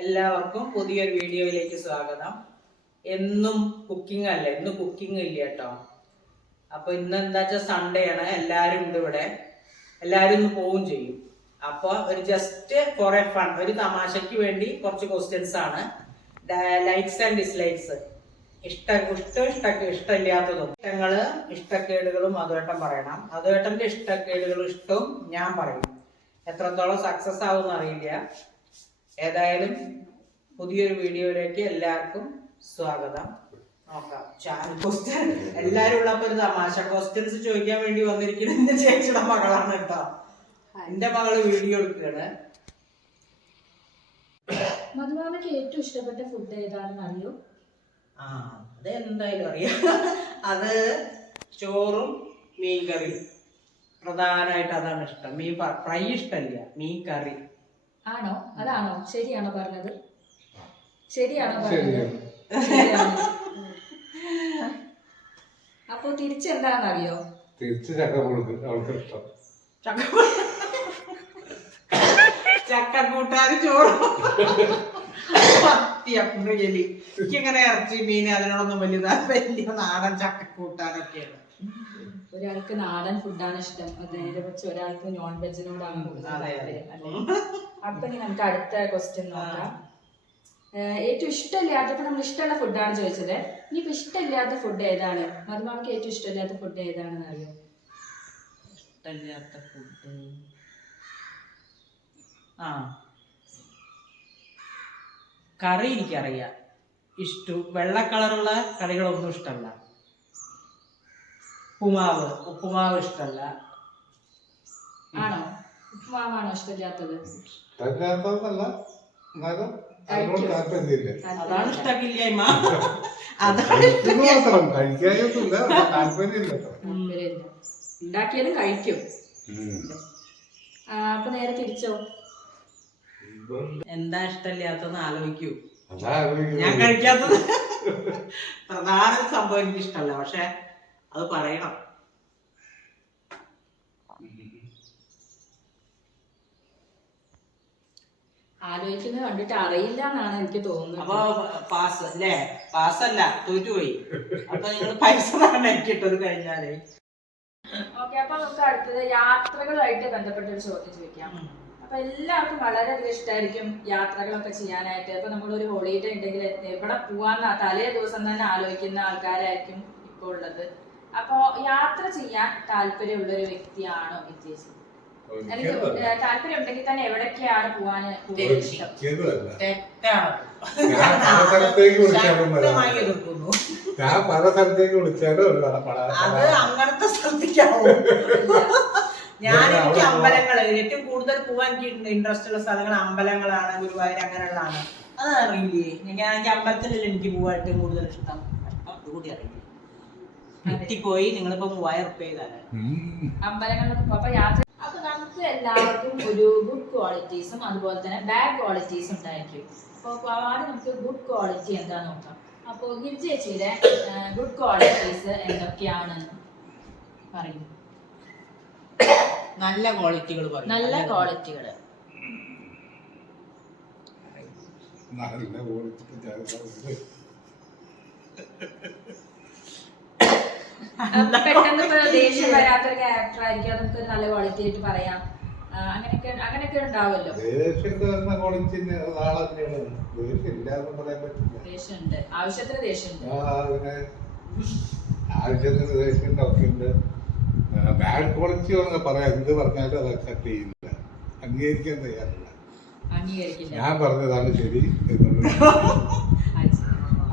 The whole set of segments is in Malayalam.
എല്ലാവർക്കും പുതിയൊരു വീഡിയോയിലേക്ക് സ്വാഗതം. എന്നും കുക്കിംഗ് അല്ലേ, ഇന്ന് കുക്കിംഗ് ഇല്ല കേട്ടോ. അപ്പൊ ഇന്ന് എന്താ വെച്ചാൽ സൺഡേ ആണ്, എല്ലാരും ഉണ്ട് ഇവിടെ, എല്ലാരും ഇന്ന് പോവും ചെയ്യും. അപ്പൊ ഒരു ജസ്റ്റ് ഫോർ എ ഫൺ, ഒരു തമാശയ്ക്ക് വേണ്ടി കുറച്ച് ക്വസ്റ്റ്യൻസ് ആണ്. ലൈക്സ് ആൻഡ് ഡിസ്ലൈക്സ്, ഇഷ്ടമില്ലാത്തതും ഇഷ്ടങ്ങള് ഇഷ്ടക്കേടുകളും അതുവേട്ടം പറയണം. അതുവേട്ടന്റെ ഇഷ്ടക്കേടുകളും ഇഷ്ടവും ഞാൻ പറയും. എത്രത്തോളം സക്സസ് ആവും അറിയില്ല. ഏതായാലും പുതിയൊരു വീഡിയോയിലേക്ക് എല്ലാവർക്കും സ്വാഗതം. നോക്കാം. ക്വസ്റ്റ്യൻ എല്ലാരും ഉള്ളപ്പോ ഒരു തമാശ ക്വസ്റ്റ്യൻസ് ചോദിക്കാൻ വേണ്ടി വന്നിരിക്കുന്ന എന്റെ ചേച്ചിയുടെ മകളാണ് കേട്ടോ. എന്റെ മകള് വീഡിയോ എടുക്കുകയാണ്. മധുമാമയ്ക്ക് ഏറ്റവും ഇഷ്ടപ്പെട്ട ഫുഡ് ഏതാണെന്ന് അറിയോ? അത് എന്തായാലും അറിയാം. അത് ചോറും മീൻ കറിയും, പ്രധാനമായിട്ട് അതാണ് ഇഷ്ടം. മീൻ ഫ്രൈ ഇഷ്ടമില്ല, മീൻ കറി. ആണോ? അതാണോ? ശരിയാണോ പറഞ്ഞത്? ശരിയാണോ പറഞ്ഞത്? അപ്പൊ തിരിച്ചെന്താണെന്നറിയോ? തിരിച്ച് ചക്കക്കൂട്ടാനും ചോറും. എനിക്കിങ്ങനെ ഇറച്ചി മീൻ അതിനോടൊന്നും വലിയ താല്പര്യ. നാടൻ ചക്കക്കൂട്ടാനൊക്കെയാണ്. ഒരാൾക്ക് നാടൻ ഫുഡാണ് ഇഷ്ടം, നേരെ വെച്ച് ഒരാൾക്ക് നോൺ വെജിനോടാണ് താല്പര്യം അല്ലേ? അപ്പൊ ഇനി നമുക്ക് അടുത്ത ക്വസ്റ്റ്യൻ നോക്കാം. ഏറ്റവും ഇഷ്ടമില്ലാത്തപ്പോ നമ്മൾ ഇഷ്ടമുള്ള ഫുഡാണ് ചോദിച്ചത്. ഇനിയിപ്പോ ഇഷ്ടമില്ലാത്ത ഫുഡ് ഏതാണ്? മധുമാമയ്ക്ക് ഏറ്റവും ഇഷ്ടമില്ലാത്ത ഫുഡ് ഏതാണെന്ന് അറിയോ? ഇഷ്ടമില്ലാത്ത ഫുഡ് കറി എനിക്കറിയാം. വെള്ള കളറുള്ള കറികളൊന്നും ഇഷ്ടമല്ല. ഉപ്പുമാവ് ഇഷ്ടമല്ല. ആണോ? ഉപ്പുമാവാണോ ഇഷ്ടമില്ലാത്തത്? അതാണ് ഇഷ്ടമില്ലായ്മ. ഉണ്ടാക്കിയാലും കഴിക്കും. അപ്പൊ നേരെ തിരിച്ചോ? എന്താ ഇഷ്ടമില്ലാത്തെന്ന് ആലോചിക്കൂ. ഞാൻ കഴിക്കാത്തത് പ്രധാന സംഭവം എനിക്ക് ഇഷ്ടമല്ല, പക്ഷെ അത് പറയണം. ആലോചിക്കുന്നത് കണ്ടിട്ട് അറിയില്ല എന്നാണ് എനിക്ക് തോന്നുന്നത്. അപ്പൊ പാസ് അല്ലേ? പാസ്സല്ല, തോറ്റുപോയി. അപ്പൊ നിങ്ങൾ പൈസ ഇട്ടത് കഴിഞ്ഞാലേ. ഓക്കെ, അപ്പൊ നമുക്ക് അടുത്തത് യാത്രകളുമായിട്ട് ബന്ധപ്പെട്ട ഒരു ചോദ്യം ചോദിക്കാം. അപ്പൊ എല്ലാവർക്കും വളരെയധികം ഇഷ്ടമായിരിക്കും യാത്രകളൊക്കെ ചെയ്യാനായിട്ട്. ഇപ്പൊ നമ്മളൊരു ഹോളിഡേ ഉണ്ടെങ്കിൽ എവിടെ പോവാന്ന് തലേ ദിവസം തന്നെ ആലോചിക്കുന്ന ആൾക്കാരായിരിക്കും ഇപ്പൊ ഉള്ളത്. അപ്പൊ യാത്ര ചെയ്യാൻ താല്പര്യമുള്ള ഒരു വ്യക്തിയാണോ വിജേഷ്? എനിക്ക് താല്പര്യം ഉണ്ടെങ്കിൽ തന്നെ എവിടേക്കാണ് പോവാന് ഇഷ്ടം? ഞാൻ പല സ്ഥലത്തേക്ക് വിളിച്ചാലും അങ്ങനത്തെ സ്ഥലത്തേക്കാവും. എനിക്ക് അമ്പലങ്ങള് ഏറ്റവും കൂടുതൽ പോവാൻ എനിക്ക് ഇൻട്രസ്റ്റ് ഉള്ള സ്ഥലങ്ങൾ അമ്പലങ്ങളാണ്, ഗുരുവായൂർ അങ്ങനെയുള്ളതാണ്. അത് അറിയില്ലേ? എനിക്ക് അമ്പലത്തിലല്ലേ എനിക്ക് പോവാൻ ഏറ്റവും കൂടുതൽ ഇഷ്ടം. അതുകൂടി അറിയില്ലേ? കിട്ടിപ്പോയി. നിങ്ങളിപ്പോ 3000 റുപ്യ ചെയ്താലേ അമ്പലങ്ങളിലൊക്കെ പോ. അപ്പൊ യാത്ര അപ്പൊ നമുക്ക് എല്ലാവർക്കും ഒരു ഗുഡ് ക്വാളിറ്റീസും അതുപോലെ തന്നെ ബാഡ് ക്വാളിറ്റീസും ഉണ്ടായിരിക്കും. അപ്പൊ ആദ്യം നമുക്ക് ഗുഡ് ക്വാളിറ്റി എന്താ നോക്കാം. അപ്പൊ ഗിരിജേച്ചിയുടെ ഗുഡ് ക്വാളിറ്റീസ് എന്തൊക്കെയാണെന്ന് പറയും. നല്ല ക്വാളിറ്റികൾ. നല്ല ക്വാളിറ്റികൾ പെട്ടെന്ന് ദേഷ്യം വരാത്തൊരു ക്യാരക്ടർ ആയിരിക്കും. അത് നമുക്ക് നല്ല ക്വാളിറ്റി ആയിട്ട് പറയാം. അങ്ങനെയൊക്കെ ഉണ്ടാവുമല്ലോ. ദേഷ്യമുണ്ട്, ആവശ്യത്തിന് ദേഷ്യമുണ്ട്. ബാഡ് ക്വാളിറ്റി പറയാം. എന്ത് പറഞ്ഞാലും അത് അക്സെപ്റ്റ് ചെയ്യുന്നില്ല, അംഗീകരിക്കാൻ തയ്യാറില്ല. ഞാൻ പറഞ്ഞതാണ് ശരി എന്നുള്ളത്.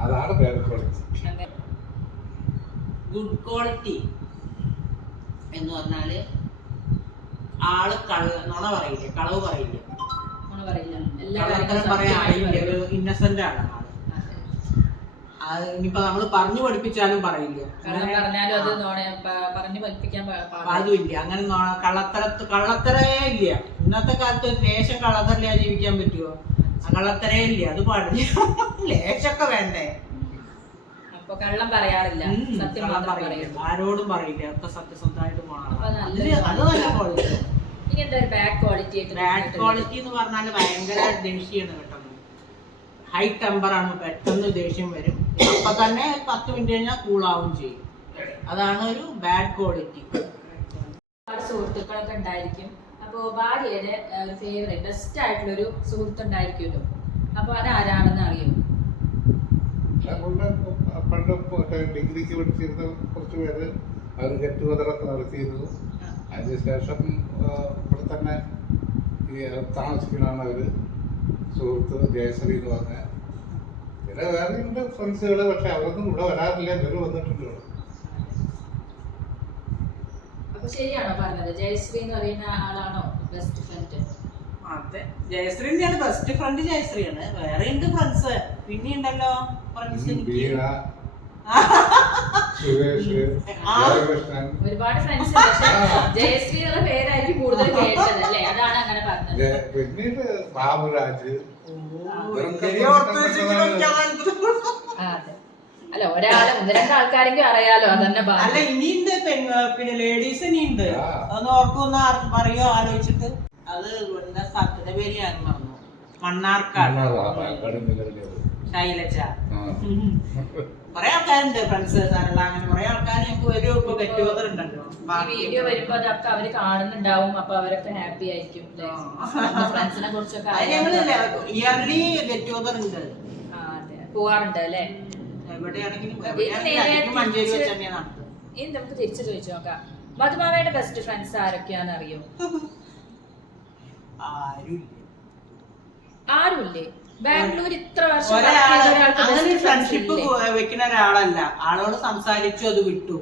അതാണ് ബാഡ് ക്വാളിറ്റി. ഗുഡ് ക്വാളിറ്റി എന്ന് പറഞ്ഞാല് ആള് നുണ പറയില്ലേ, കളവ് പറയില്ലേ, ഒരു ഇന്നസെന്റ് ആണ് ആള്. ഇനിയിപ്പോ നമ്മള് പറഞ്ഞു പഠിപ്പിച്ചാലും പറയില്ല, അതുമില്ല. അങ്ങനെ കള്ളത്തരേ ഇല്ല. ഇന്നത്തെ കാലത്ത് ലേശം കള്ളത്തരല്ല ജീവിക്കാൻ പറ്റുമോ? കള്ളത്തരേ ഇല്ല, അത് പാടില്ല. ലേശൊക്കെ വേണ്ടേ? കള്ളം പറയാറില്ല, സത്യം പറയില്ല, ആരോടും പറയില്ല. ഒക്കെ സത്യസന്ധമായിട്ട് പോകണം. അത് നല്ല ക്വാളിറ്റി. ഇനി എന്താ ഒരു ബാഡ് ക്വാളിറ്റി? ബാഡ് ക്വാളിറ്റി എന്ന് പറഞ്ഞാൽ ഭയങ്കര ദേഷ്യമാണ് പെട്ടെന്ന്. ദേഷ്യമാണ്. ഭയങ്കര ദേഷ്യമാണ്. ദേഷ്യം വരും. ദേഷ്യമുള്ള ആളാണ്. അത് അങ്ങനത്തെ സ്ഥലത്തേക്ക് വിളിച്ചാലും പറയില്ല. അത് അങ്ങനത്തെ സ്ഥലത്തേക്ക് വിളിച്ചാലും പറയില്ല. ഹൈ ടെമ്പറാണ്, പെട്ടെന്ന് ദേഷ്യം വരും. അപ്പൊ തന്നെ 10 മിനിറ്റ് കഴിഞ്ഞാൽ കൂളാവും ചെയ്യും. അതാണ് ഒരു ബാഡ് ക്വാളിറ്റി. ഒരുപാട് സുഹൃത്തുക്കളൊക്കെ ഉണ്ടായിരിക്കും. അപ്പോൾ ഭാര്യയുടെ ഒരു ഫേവറേറ്റ് ബെസ്റ്റ് ആയിട്ടുള്ള ഒരു സുഹൃത്ത് ഉണ്ടായിരിക്കുമല്ലോ. അപ്പോൾ അത് ആരാണെന്ന് അറിയും? പണ്ട് ഡിഗ്രിക്ക് പഠിച്ചിരുന്ന കുറച്ച് പേര് അവർ ഗെറ്റ് ടുഗദറൊക്കെ നടത്തിയിരുന്നു. അതിനുശേഷം ഇവിടെ തന്നെ ഈ താമസിക്കുന്നതാണ് അവർ സുഹൃത്ത് ജയശ്രീ എന്ന് പറഞ്ഞ. പിന്നെ വേറെ ഉണ്ട് ഫ്രണ്ട്സുകൾ, പക്ഷെ അവരൊന്നും ഇവിടെ വരാറില്ല. ഇവര് വന്നിട്ടുണ്ട്. അപ്പൊ ശരിയാണോ പറഞ്ഞത്? ജയശ്രീ എന്ന് പറയുന്ന ആളാണോ ബെസ്റ്റ് ഫ്രണ്ട്? അതെ, ജയശ്രീന്റെയാണ് ബെസ്റ്റ് ഫ്രണ്ട്. ജയശ്രീയാണ്. വേറെ ഉണ്ട് ഫ്രണ്ട്സ്, പിന്നെ ഉണ്ടല്ലോ ഫ്രണ്ട്സ് ബീന, സുരേഷ്, ഒരുപാട് ഫ്രണ്ട്സ്. ജയശ്രീ എന്നുള്ള പേരായിരിക്കും കൂടുതൽ കേട്ടത് അല്ലേ? അതാണ് അങ്ങനെ പറഞ്ഞത്. പിന്നീട് ബാബുരാജ്. അതെ, അല്ല ഒരാളെ 1-2 ആൾക്കാരെങ്കിലും അറിയാലോ. അതന്നെ അല്ല, ഇനിയുണ്ട് പിന്നെ ലേഡീസ് ഇനിയുണ്ട്. അതൊന്ന് ഓർക്കുന്ന പറയോ ആലോചിച്ചിട്ട്. അത് എന്താ സ്ഥലത്തിന്റെ പേര് ഞാൻ മറന്നു. മണ്ണാർക്കാട് ശൈലജ. കൊറേ ആൾക്കാരുണ്ട് ഫ്രണ്ട്സ്. അങ്ങനെ കൊറേ ആൾക്കാർ ഞങ്ങൾക്ക് വരും. ഇപ്പൊ ഗെറ്റ് ടുഗദർ ഉണ്ടല്ലോ. വീഡിയോ വരുമ്പോ അതൊക്കെ അവര് കാണുന്നുണ്ടാവും. അപ്പൊ അവരൊക്കെ ഹാപ്പി ആയിരിക്കും. ഫ്രണ്ട്സിനെ കുറിച്ചൊക്കെ ഇയർലി ഗെറ്റ് ടുഗദർ ഉണ്ട്. പോവാറുണ്ട് അല്ലേ? മഞ്ചേരി വെച്ച് തന്നെയാണ് നടത്തുന്നത്. ഇനി നമുക്ക് തിരിച്ചു ചോദിച്ചു നോക്കാം. മധുമാവയുടെ ബെസ്റ്റ് ഫ്രണ്ട്സ് ആരൊക്കെയാന്ന് അറിയോ? ആരുമില്ലേ? ബാംഗ്ലൂർ ഇത്ര വർഷം ഫ്രണ്ട്ഷിപ്പ് വെക്കുന്ന ഒരാളല്ല. ആളോട് സംസാരിച്ചു, അത് വിട്ടു.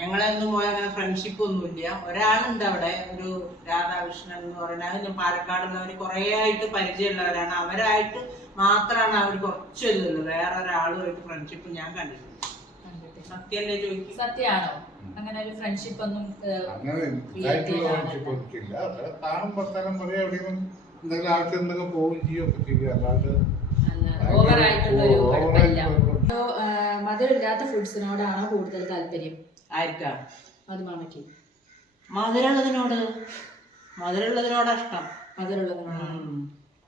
ഞങ്ങളെന്നും പോയ അങ്ങനെ ഫ്രണ്ട്ഷിപ്പ് ഒന്നുമില്ല. ഒരാളുണ്ട് അവിടെ, ഒരു രാധാകൃഷ്ണൻ എന്ന് പറയുന്നത്. പാലക്കാടുള്ളവര് കുറെ ആയിട്ട് പരിചയമുള്ളവരാണ്. അവരായിട്ട് മാത്രമാണ് അവർ കുറച്ചൊരുള്ളൂ. വേറെ ഒരാളുമായിട്ട് ഫ്രണ്ട്ഷിപ്പ് ഞാൻ കണ്ടിട്ടുണ്ട്. സത്യല്ലേ ചോദിക്കും? സത്യമാണോ? അങ്ങനെ ഒരു ഫ്രണ്ട്ഷിപ്പ് ഒന്നും എന്തെങ്കിലും ആൾക്ക് എന്തെങ്കിലും പോവുകയും ചെയ്യുകയൊക്കെ ചെയ്യും. അല്ലാണ്ട് ഓവറായിട്ടുള്ളൊരു കുഴപ്പമില്ല. മധുരമില്ലാത്ത ഫുഡ്സിനോടാണോ കൂടുതൽ താല്പര്യം? ആയിരിക്കാം മധുമാമയ്ക്ക്. മധുരമുള്ളതിനോടാ ഇഷ്ടം. മധുരമുള്ളതിനോടാണ്.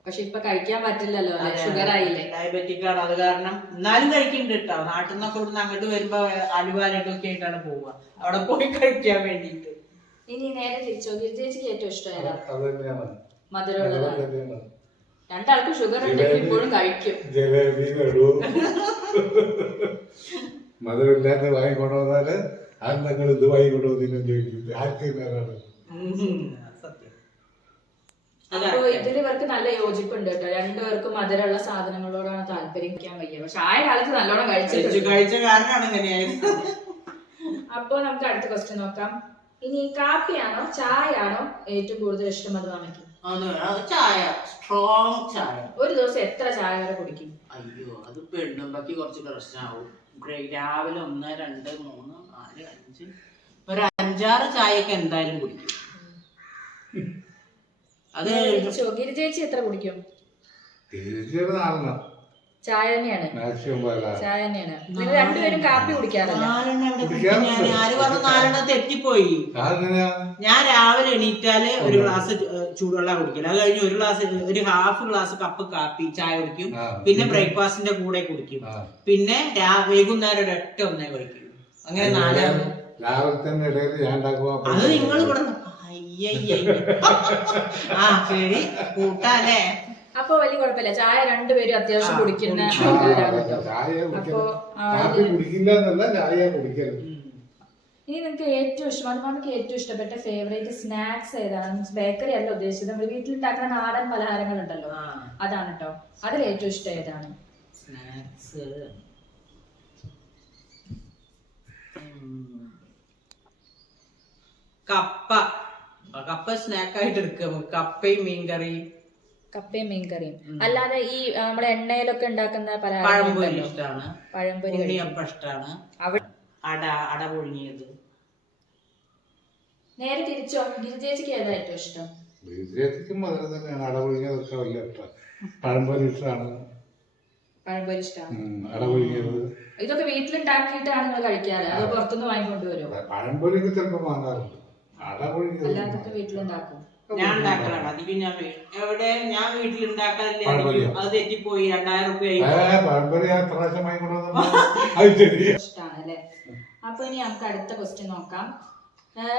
പക്ഷെ ഇപ്പൊ കഴിക്കാൻ പറ്റില്ലല്ലോ, ഷുഗർ ആയില്ലേ? ഡയബറ്റിക് ആണ്. അത് കാരണം എന്നാലും കഴിക്കുന്നുണ്ട് കേട്ടോ. നാട്ടിൽ നിന്നൊക്കെ ഇവിടുന്ന് അങ്ങോട്ട് വരുമ്പോ അലുവാലൊക്കെ ആയിട്ടാണ് പോവുക. അവിടെ പോയി കഴിക്കാൻ വേണ്ടിട്ട്. ഇനി നേരെ തിരിച്ചോ, ചേച്ചിക്ക് ഏറ്റവും ഇഷ്ടം അത് തന്നെയാണ്. മധുരമുള്ളതാണ്. രണ്ടാൾക്കും ഷുഗർ ഉണ്ടെങ്കിൽ ഇപ്പോഴും കഴിക്കും. ജലേബി, ലഡു. മധുരമില്ലാത്ത വാങ്ങിക്കൊണ്ടുവന്നാല് അത് നിങ്ങൾ ഇത് വാങ്ങിക്കൊണ്ടുവന്നു ചോദിക്കും. ആർക്കും അപ്പൊ ഇതിൽ ഇവർക്ക് നല്ല യോജിപ്പുണ്ട് കേട്ടോ. രണ്ടുപേർക്കും മധുരമുള്ള സാധനങ്ങളോടാണ് താല്പര്യം. വയ്യ. പക്ഷെ ആയ കാലത്ത് നല്ലോണം കഴിച്ച കാരണമാണ് ഇങ്ങനെയായത്. അപ്പൊ നമുക്ക് അടുത്ത ക്വസ്റ്റ്യൻ നോക്കാം. ഇനി കാപ്പിയാണോ ചായയാണോ ഏറ്റവും കൂടുതൽ ഇഷ്ടം മധുമാമയ്ക്ക്? ചായ, സ്ട്രോങ് ചായ. ഒരു ദിവസം എത്ര ചായ വരെ കുടിക്കും? അയ്യോ, അത് പെണ്ണുമ്പക്ക് കുറച്ച് പ്രശ്നമാവും. രാവിലെ 1, 2, 3, 4, 5 ഒരു 5-6 ചായയൊക്കെ എന്തായാലും കുടിക്കും. അത് ഗിരിജേച്ചി എത്ര കുടിക്കും? ചായ തന്നെയാണ്. ചായ തന്നെയാണ്. നിങ്ങൾ രണ്ടുപേരും കാപ്പി കുടിക്കാറില്ല? ആര് പറഞ്ഞു 4 തെറ്റിപ്പോയി. ഞാൻ രാവിലെ എണീറ്റാല് ഒരു ഗ്ലാസ് ചൂടുവെള്ളം കുടിക്കില്ല. അത് കഴിഞ്ഞ് ഒരു ഹാഫ് ഗ്ലാസ് കപ്പ് കാപ്പി ചായ കുടിക്കും. പിന്നെ ബ്രേക്ക്ഫാസ്റ്റിന്റെ കൂടെ കുടിക്കും. പിന്നെ വൈകുന്നേരം 1 കഴിക്കും. അങ്ങനെ 4. അത് നിങ്ങൾ ഇവിടെ ശരി കൂട്ടാല്ലേ? അപ്പൊ വലിയ കുഴപ്പമില്ല. ചായ രണ്ടുപേരും അത്യാവശ്യം കുടിക്കുന്ന. ഇനി നിങ്ങൾക്ക് ഏറ്റവും ഇഷ്ടം, മധുമാമയ്ക്ക് ഏറ്റവും ഇഷ്ടപ്പെട്ട ഫേവറേറ്റ് സ്നാക്സ് ഏതാണ്? ബേക്കറി അല്ല ഉദ്ദേശിച്ചത്, നമ്മൾ വീട്ടിലുണ്ടാക്കുന്ന നാടൻ പലഹാരങ്ങൾ ഉണ്ടല്ലോ, അതാണ് കേട്ടോ. അതിൽ ഏറ്റവും ഇഷ്ടം ഏതാണ്? സ്നാക്സ് കപ്പ സ്നാക്കായിട്ട് എടുക്കുക. കപ്പയും മീൻകറിയും. കപ്പയും മീൻകറിയും അല്ലാതെ ഈ നമ്മുടെ എണ്ണയിലൊക്കെ ഉണ്ടാക്കുന്ന പഴംപൊരി ഇഷ്ടമാണ്. പഴംപൊരി ഇഷ്ടമാണ്. അട പുഴുങ്ങിയത്. നേരെ തിരിച്ചോ, ഗിരിജേച്ചിക്ക് ഏതാ ഏറ്റവും ഇഷ്ടം? അട പുഴുങ്ങിയതൊക്കെ വലിയ ഇഷ്ടം. പഴംപൊരി ഇഷ്ടമാണ്. പഴംപൊരി ഇഷ്ടമാണ്. അട പുഴുങ്ങിയത് ഇതൊക്കെ വീട്ടിലുണ്ടാക്കിയിട്ടാണ് നിങ്ങൾ കഴിക്കാറ്, അത് പുറത്തുനിന്ന് വാങ്ങിക്കൊണ്ടുവരുമോ? പഴംപൊരിയൊക്കെ ചിലപ്പോൾ വാങ്ങാറുണ്ട്. അട പുഴുങ്ങിയത് അല്ലാതൊക്കെ വീട്ടിലുണ്ടാക്കും. ഞാൻ ഉണ്ടാക്കലാണ് അധികം. ഞാൻ എവിടെ ഞാൻ വീട്ടിൽ ഉണ്ടാക്കാറില്ല, പഴംപൊരിയോ? അത് തെറ്റിപ്പോയി. 2000 രൂപ പഴംപൊരി ഞാൻ എത്ര പ്രാവശ്യം വാങ്ങിക്കൊണ്ടു. ഇഷ്ടമാണ് അല്ലേ? അപ്പൊ ഇനി നമുക്ക് അടുത്ത ക്വസ്റ്റ്യൻ നോക്കാം.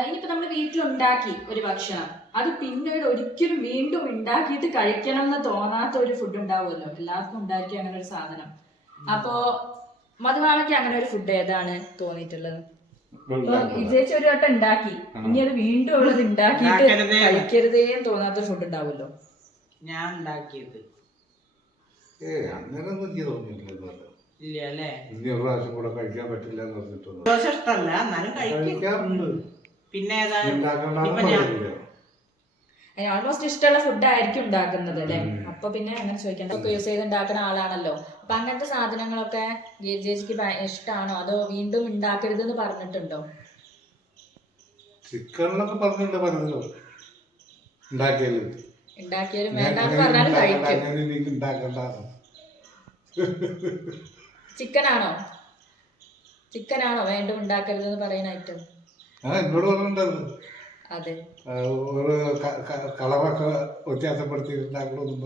ഇനിയിപ്പോ നമ്മൾ വീട്ടിലുണ്ടാക്കി ഒരു ഭക്ഷണം, അത് പിന്നീട് ഒരിക്കലും വീണ്ടും ഉണ്ടാക്കിയിട്ട് കഴിക്കണം എന്ന് തോന്നാത്ത ഒരു ഫുഡ് ഉണ്ടാവുമല്ലോ, എല്ലാവർക്കും ഉണ്ടാക്കി അങ്ങനെ ഒരു സാധനം. അപ്പോ മധുമാമയ്ക്ക് അങ്ങനെ ഒരു ഫുഡ് ഏതാണ് തോന്നിയിട്ടുള്ളത്? വിജയിച്ച ഒരു വട്ടം ഉണ്ടാക്കി, ഇനി അത് വീണ്ടും ഉള്ളത് ഉണ്ടാക്കിയിട്ട് കഴിക്കരുതേ തോന്നാത്ത ഫുഡ് ഉണ്ടാവുമല്ലോ. ഞാൻ ഉണ്ടാക്കിയത് അങ്ങനെയൊന്നും എനിക്ക് തോന്നിയിട്ടില്ല. ഇല്ല അല്ലേ? ഇനി ഒരു പ്രാവശ്യം കൂടെ കഴിക്കാൻ പറ്റില്ല എന്ന് പറഞ്ഞിട്ടൊന്നും ദോശ ഇഷ്ടമല്ല, എന്നാലും കഴിക്കാറുണ്ട്. പിന്നെ ഏതാ ഓൾമോസ്റ്റ് ഇഷ്ടമുള്ള ഫുഡ് ആയിരിക്കും ഉണ്ടാക്കുന്നത് അല്ലെ? അപ്പൊ പിന്നെ അങ്ങനെ ചോദിക്കണ്ട, ഒക്കെ യൂസ് ചെയ്ത് ഉണ്ടാക്കുന്ന ആളാണല്ലോ. അപ്പൊ അങ്ങനത്തെ സാധനങ്ങളൊക്കെ ചേച്ചിക്ക് ഇഷ്ടമാണോ, അതോ വീണ്ടും ഉണ്ടാക്കരുത് എന്ന് പറഞ്ഞിട്ടുണ്ടോ? ചിക്കനിലൊക്കെ പറഞ്ഞിട്ടുണ്ട് പറഞ്ഞല്ലോ, ഉണ്ടാക്കിയാലും വേണ്ടെന്ന് പറഞ്ഞാലും കഴിക്കും. ചിക്കനാണോ വീണ്ടും ഉണ്ടാക്കരുത് എന്ന് പറയുന്ന ഐറ്റം? എന്നോട് പറഞ്ഞിട്ടുണ്ടത്. അതെ, കളറൊക്കെ വ്യത്യാസപ്പെടുത്തിയിട്ടുണ്ടാക്കണമെന്നും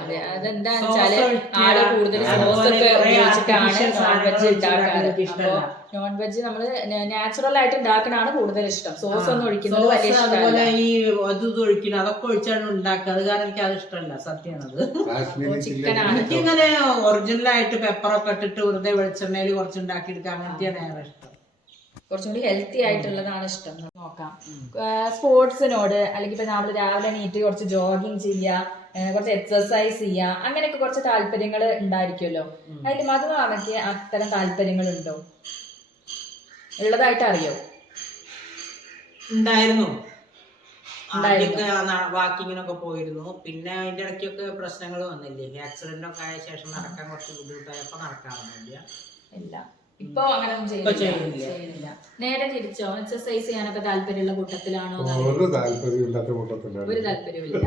അതെ. അതെന്താന്ന് വെച്ചാല് ആള് കൂടുതൽ സോസ് ഒക്കെ ഉപയോഗിച്ചിട്ടാണ് നോൺ വെജ് ഉണ്ടാക്കാറ്. അപ്പൊ നോൺ വെജ് നമ്മള് നാച്ചുറൽ ആയിട്ട് ഉണ്ടാക്കണാണ് കൂടുതൽ ഇഷ്ടം. സോസ് ഒന്നും ഒഴിക്കുന്നത് വലിയ ഇഷ്ടമല്ല. ഈ ഒഴിക്കുന്നത് അതൊക്കെ ഒഴിച്ചാണ് ഉണ്ടാക്കുക. അത് കാരണം എനിക്ക് അത് ഇഷ്ടമല്ല, സത്യമാണത്. ചിക്കനാണ് എനിക്കിങ്ങനെ ഒറിജിനൽ ആയിട്ട് പെപ്പറൊക്കെ ഇട്ടിട്ട് വെറുതെ വെളിച്ചെണ്ണയിൽ കുറച്ച് ഉണ്ടാക്കിയെടുക്കുക, അങ്ങനത്തെയാണ് ഏറെ ഇഷ്ടം. കുറച്ചും കൂടി ഹെൽത്തി ആയിട്ടുള്ളതാണ് ഇഷ്ടം. നോക്കാം, സ്പോർട്സിനോട് അല്ലെങ്കിൽ ഇപ്പൊ നമ്മൾ രാവിലെ എണീറ്റ് കുറച്ച് ജോഗിങ് ചെയ്യുക, കുറച്ച് എക്സർസൈസ് ചെയ്യുക, അങ്ങനെയൊക്കെ കുറച്ച് താല്പര്യങ്ങൾ ഉണ്ടായിരിക്കുമല്ലോ. അതിൽ മധുമാമയ്ക്ക് അത്തരം താല്പര്യങ്ങൾ ഉണ്ടോ? ഉള്ളതായിട്ട് അറിയോ? ഉണ്ടായിരുന്നു. വാക്കിങ്ങിനൊക്കെ പോയിരുന്നു. പിന്നെ അതിന്റെ ഇടയ്ക്കൊക്കെ പ്രശ്നങ്ങൾ വന്നില്ലേ, ആക്സിഡന്റ് ഒക്കെ ആയ ശേഷം നടക്കാൻ കുറച്ച് ബുദ്ധിമുട്ടായപ്പോ നടക്കാറൊന്നുമില്ല. ഇല്ല, ഇപ്പൊ അങ്ങനെ ചെയ്യുന്നില്ല. നേരെ തിരിച്ചോ? എക്സർസൈസ് ചെയ്യാനൊക്കെ താല്പര്യമുള്ള കൂട്ടത്തിലാണോ? ഒരു താല്പര്യമില്ലാത്ത കൂട്ടത്തിലാണ്. ഒരു താല്പര്യമില്ല.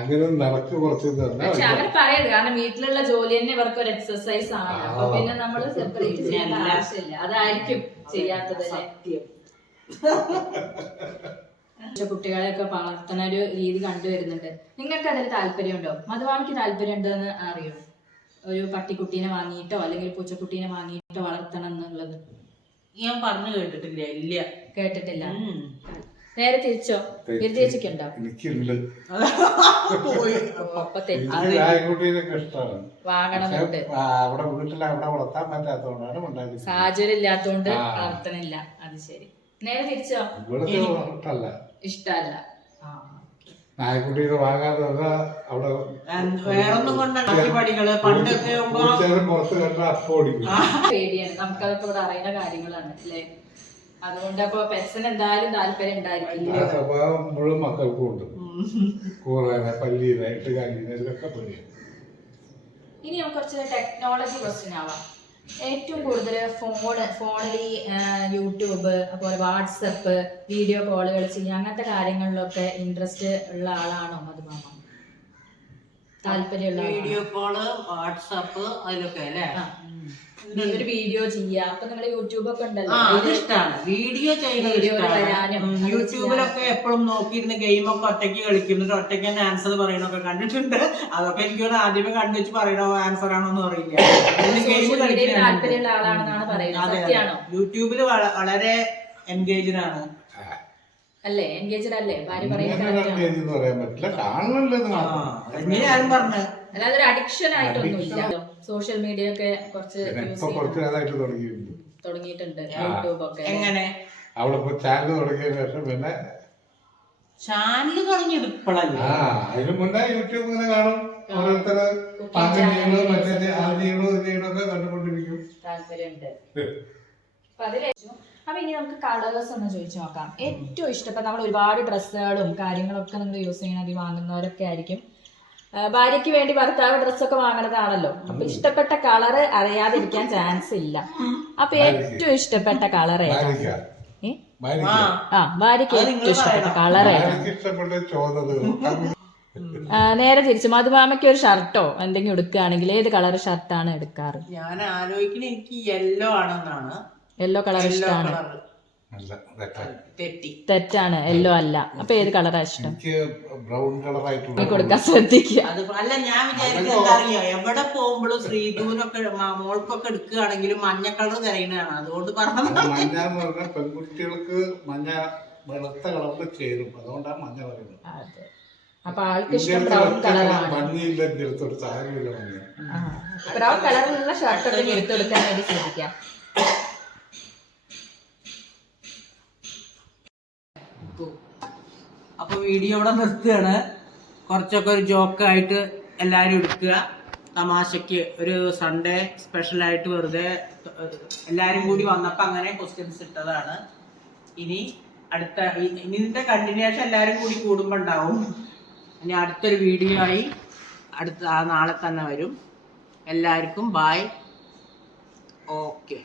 അങ്ങനെ നടക്ക് കുറച്ച് പക്ഷെ അങ്ങനെ പറയരുത്, കാരണം വീട്ടിലുള്ള ജോലി തന്നെ ഇവർക്ക് ഒരു എക്സർസൈസ് ആണ്. അപ്പൊ പിന്നെ നമ്മൾ സെപ്പറേറ്റ് ചെയ്യേണ്ട ആവശ്യമില്ല. അതായിരിക്കും ചെയ്യാത്തത്. സത്യം. കുട്ടികളെയൊക്കെ വളർത്തുന്ന ഒരു രീതി കണ്ടുവരുന്നുണ്ട്. നിങ്ങൾക്ക് അതിൽ താല്പര്യമുണ്ടോ? മധുമാമിക്ക് താല്പര്യം ഉണ്ടെന്ന് അറിയോ? ഒരു പട്ടിക്കുട്ടീനെ വാങ്ങിയിട്ടോ അല്ലെങ്കിൽ പൂച്ചക്കുട്ടീനെ വാങ്ങിയിട്ടോ വളർത്തണം എന്നുള്ളത് ഞാൻ പറഞ്ഞു കേട്ടിട്ടില്ല. ഇല്ല, കേട്ടിട്ടില്ല. നേരെ തിരിച്ചോ? ചേച്ചിക്കുണ്ടോ? വാങ്ങണമെന്നുണ്ട്, സാഹചര്യം ഇല്ലാത്തോണ്ട് വളർത്തണില്ല. അത് ശരി. നേരെ തിരിച്ചോ? ഇഷ്ടല്ല. നായ്ക്കുട്ടികൾ വാങ്ങാതെ അവിടെ വേറൊന്നും കൊണ്ടാക്കി പടികള് പണ്ടൊക്കെ പുറത്ത് കണ്ട അപ്പം ഓടിക്കും. പേടിയാണ്. നമുക്കതൊക്കെ ഇവിടെ അറിയുന്ന കാര്യങ്ങളാണ് അല്ലേ? അതുകൊണ്ട് അപ്പൊ പെറ്റ്സിന് എന്തായാലും താല്പര്യം ഉണ്ടായിരിക്കില്ല. ആ സ്വഭാവം മുഴുവൻ മക്കൾക്കും ഉണ്ട്. കൂറാനെ, പല്ലീനെ, എട്ടുകാലിനെ ഇതൊക്കെ പേടിയാണ്. ഇനി നമുക്ക് കുറച്ച് ടെക്നോളജി ക്വസ്റ്റ്യൻ ആവാം. ഏറ്റവും കൂടുതൽ ഫോണിൽ യൂട്യൂബ്, അതുപോലെ വാട്സപ്പ്, വീഡിയോ കോളുകൾ ചെയ്യുക, അങ്ങനത്തെ കാര്യങ്ങളിലൊക്കെ ഇൻട്രസ്റ്റ് ഉള്ള ആളാണോ മധുമാമ? താല്പര്യമുള്ള വീഡിയോ കോള്, വാട്സാപ്പ്, അതിലൊക്കെ അല്ലേ? ഒരു വീഡിയോ ചെയ്യാ. അപ്പൊ നിങ്ങള് യൂട്യൂബ് ഒക്കെ ഉണ്ടല്ലോ, ഇഷ്ടമാണ് വീഡിയോ ചെയ്യുന്നത്. യൂട്യൂബിലൊക്കെ എപ്പോഴും നോക്കിയിരുന്ന ഗെയിമൊക്കെ ഒറ്റയ്ക്ക് കളിക്കുന്നുണ്ട്, ഒറ്റയ്ക്ക് തന്നെ ആൻസർ പറയണൊക്കെ കണ്ടിട്ടുണ്ട്. അതൊക്കെ എനിക്ക് ആദ്യമേ കണ്ടുവെച്ച് പറയണോ ആൻസർ ആണോ എന്ന് അറിയില്ല. താല്പര്യമുള്ള ആളാണെന്നാണ് പറയുന്നത്. സത്യമാണോ? യൂട്യൂബില് വളരെ എൻഗേജ്ഡ് ആണ് അല്ലേ? എൻഗേജ്ഡ് അല്ലേ? ഭാര്യ പറയുന്നത് എങ്ങനെയാരും പറഞ്ഞു. അല്ലാതെ ഒരു അഡിക്ഷൻ ആയിട്ടൊന്നുമില്ല. സോഷ്യൽ മീഡിയ ഒക്കെ കുറച്ച് തുടങ്ങിയിട്ടുണ്ട്. യൂട്യൂബ് ഒക്കെ എങ്ങനെ ചാനൽ തുടങ്ങിയ ശേഷം പിന്നെ ചാനൽ തുടങ്ങിയത് ഇപ്പോഴല്ല. അതിന് മുന്നേ യൂട്യൂബ് ഇങ്ങനെ കാണും, ഓരോരുത്തര് കണ്ടുകൊണ്ടിരിക്കും. താല്പര്യമുണ്ട്. അപ്പൊ ഇനി നമുക്ക് കളേഴ്സ് ഒന്ന് ചോദിച്ചു നോക്കാം. ഏറ്റവും ഇഷ്ടപ്പെട്ട നമ്മൾ ഒരുപാട് ഡ്രസ്സുകളും കാര്യങ്ങളൊക്കെ നിങ്ങൾ യൂസ് ചെയ്യണത് വാങ്ങുന്നവരൊക്കെ ആയിരിക്കും. ഭാര്യയ്ക്ക് വേണ്ടി ഭർത്താവ് ഡ്രസ്സൊക്കെ വാങ്ങണതാണല്ലോ. അപ്പൊ ഇഷ്ടപ്പെട്ട കളറ് അറിയാതിരിക്കാൻ ചാൻസ് ഇല്ല. അപ്പൊ ഏറ്റവും ഇഷ്ടപ്പെട്ട കളർ ഏതാ? ഭാര്യയ്ക്ക് ഏറ്റവും ഇഷ്ടപ്പെട്ട കളർ ഏതാ? നേരെ തിരിച്ചു, മധുമാമയ്ക്ക് ഒരു ഷർട്ടോ എന്തെങ്കിലും എടുക്കുകയാണെങ്കിൽ ഏത് കളർ ഷർട്ടാണ് എടുക്കാറ്? ഞാൻ ആലോചിക്കുന്നത് എനിക്ക് യെല്ലോ ആണെന്നാണ്. യെല്ലോ കളർ ഇഷ്ടമാണ്. അല്ല തെറ്റാണ്. തെറ്റി. തെറ്റാണ്, യെല്ലോ അല്ല. അപ്പൊ ഏത് കളറാ ഇഷ്ടം? എനിക്ക് ബ്രൗൺ കളറായിട്ടുള്ള കൊടുക്കാൻ ശ്രദ്ധിക്കുക. അത് അല്ല, ഞാൻ വിചാരിക്കുന്നത് എന്താ അറിയോ, എവിടെ പോകുമ്പോഴും ശ്രീധുവിനൊക്കെ മോൾക്കൊക്കെ എടുക്കുകയാണെങ്കിലും മഞ്ഞ കളർ തിരയണതാണ്, അതുകൊണ്ട് പറഞ്ഞത്. മഞ്ഞ എന്ന് പറഞ്ഞാൽ പെൺകുട്ടികൾക്ക് മഞ്ഞ വെളുത്ത കളറിൽ ചേരും, അതുകൊണ്ടാണ് മഞ്ഞ പറയുന്നത്. അതെ. അപ്പൊ ആൾക്ക് ഇഷ്ടം ബ്രൗൺ കളറാണ്. ഭംഗിയില്ല, എന്റെ അടുത്തൊരു സാധനമില്ല മഞ്ഞ. ബ്രൗൺ കളറിലുള്ള ഷർട്ടൊക്കെ എടുത്തെടുക്കാൻ വേണ്ടി ശ്രദ്ധിക്കാം. അപ്പൊ വീഡിയോ ഇവിടെ നിർത്തുകയാണ്. കുറച്ചൊക്കെ ഒരു ജോക്കായിട്ട് എല്ലാവരും എടുക്കുക, തമാശക്ക് ഒരു സൺഡേ സ്പെഷ്യലായിട്ട് വെറുതെ എല്ലാവരും കൂടി വന്നപ്പോൾ അങ്ങനെ ക്വസ്റ്റ്യൻസ് ഇട്ടതാണ്. ഇനി ഇതിന്റെ കണ്ടിന്യൂഷൻ എല്ലാവരും കൂടി കൂടുമ്പോൾ ഉണ്ടാവും. ഇനി അടുത്തൊരു വീഡിയോ ആയി നാളെ തന്നെ വരും. എല്ലാവർക്കും ബൈ. ഓക്കെ.